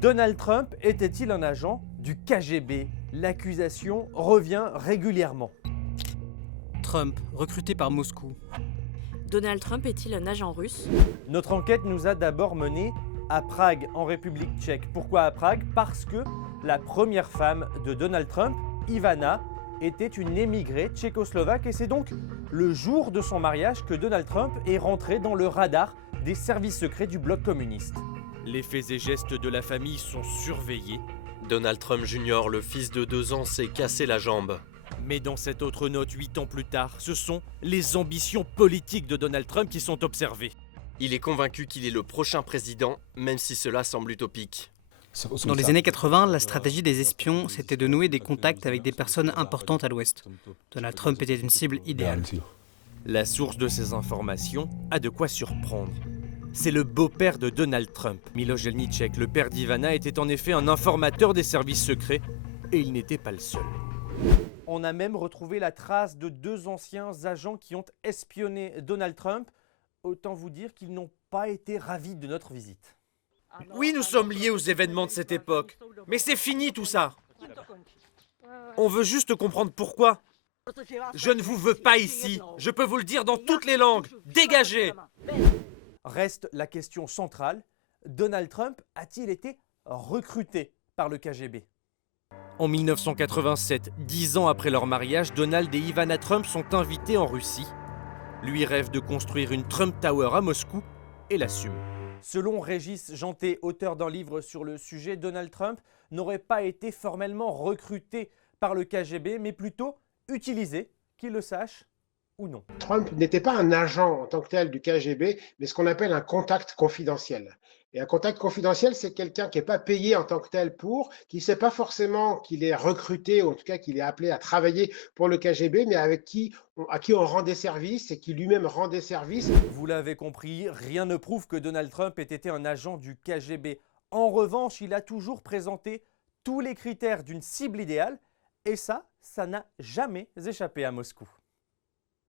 Donald Trump était-il un agent du KGB? L'accusation revient régulièrement. Trump, recruté par Moscou. Donald Trump est-il un agent russe? Notre enquête nous a d'abord menés à Prague, en République tchèque. Pourquoi à Prague? Parce que la première femme de Donald Trump, Ivana, était une émigrée tchécoslovaque et c'est donc le jour de son mariage que Donald Trump est rentré dans le radar des services secrets du bloc communiste. Les faits et gestes de la famille sont surveillés. Donald Trump Jr., le fils de 2 ans, s'est cassé la jambe. Mais dans cette autre note, 8 ans plus tard, ce sont les ambitions politiques de Donald Trump qui sont observées. Il est convaincu qu'il est le prochain président, même si cela semble utopique. Dans les années 80, la stratégie des espions, c'était de nouer des contacts avec des personnes importantes à l'Ouest. Donald Trump était une cible idéale. La source de ces informations a de quoi surprendre. C'est le beau-père de Donald Trump. Milo Jelnicek, le père d'Ivana, était en effet un informateur des services secrets et il n'était pas le seul. On a même retrouvé la trace de 2 anciens agents qui ont espionné Donald Trump. Autant vous dire qu'ils n'ont pas été ravis de notre visite. Oui, nous sommes liés aux événements de cette époque, mais c'est fini tout ça. On veut juste comprendre pourquoi. Je ne vous veux pas ici. Je peux vous le dire dans toutes les langues. Dégagez! Reste la question centrale, Donald Trump a-t-il été recruté par le KGB? En 1987, 10 ans après leur mariage, Donald et Ivana Trump sont invités en Russie. Lui rêve de construire une Trump Tower à Moscou et l'assume. Selon Régis Janté, auteur d'un livre sur le sujet, Donald Trump n'aurait pas été formellement recruté par le KGB, mais plutôt utilisé, qu'il le sache ou non. Trump n'était pas un agent en tant que tel du KGB, mais ce qu'on appelle un contact confidentiel. Et un contact confidentiel, c'est quelqu'un qui n'est pas payé en tant que tel pour, qui ne sait pas forcément qu'il est recruté, ou en tout cas qu'il est appelé à travailler pour le KGB, mais à qui on rend des services et qui lui-même rend des services. Vous l'avez compris, rien ne prouve que Donald Trump ait été un agent du KGB. En revanche, il a toujours présenté tous les critères d'une cible idéale, et ça n'a jamais échappé à Moscou.